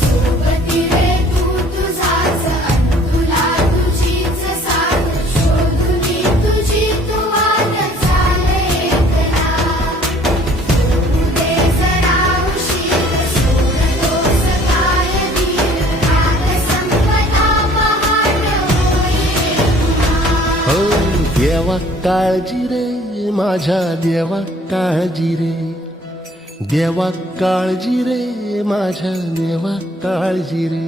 सोबती रे तू तुझाच अन तुला तुझीच साथ शोधुनी तुझी तू वाट चाल एकला उदे जरा उशीर सोडतोस काय धीर राग संपला पहाट होईल पुन्हा हो देवा काळजी रे माझ्या देवा काळजी रे देवा काळजी रे माझ्या देवा काळजी रे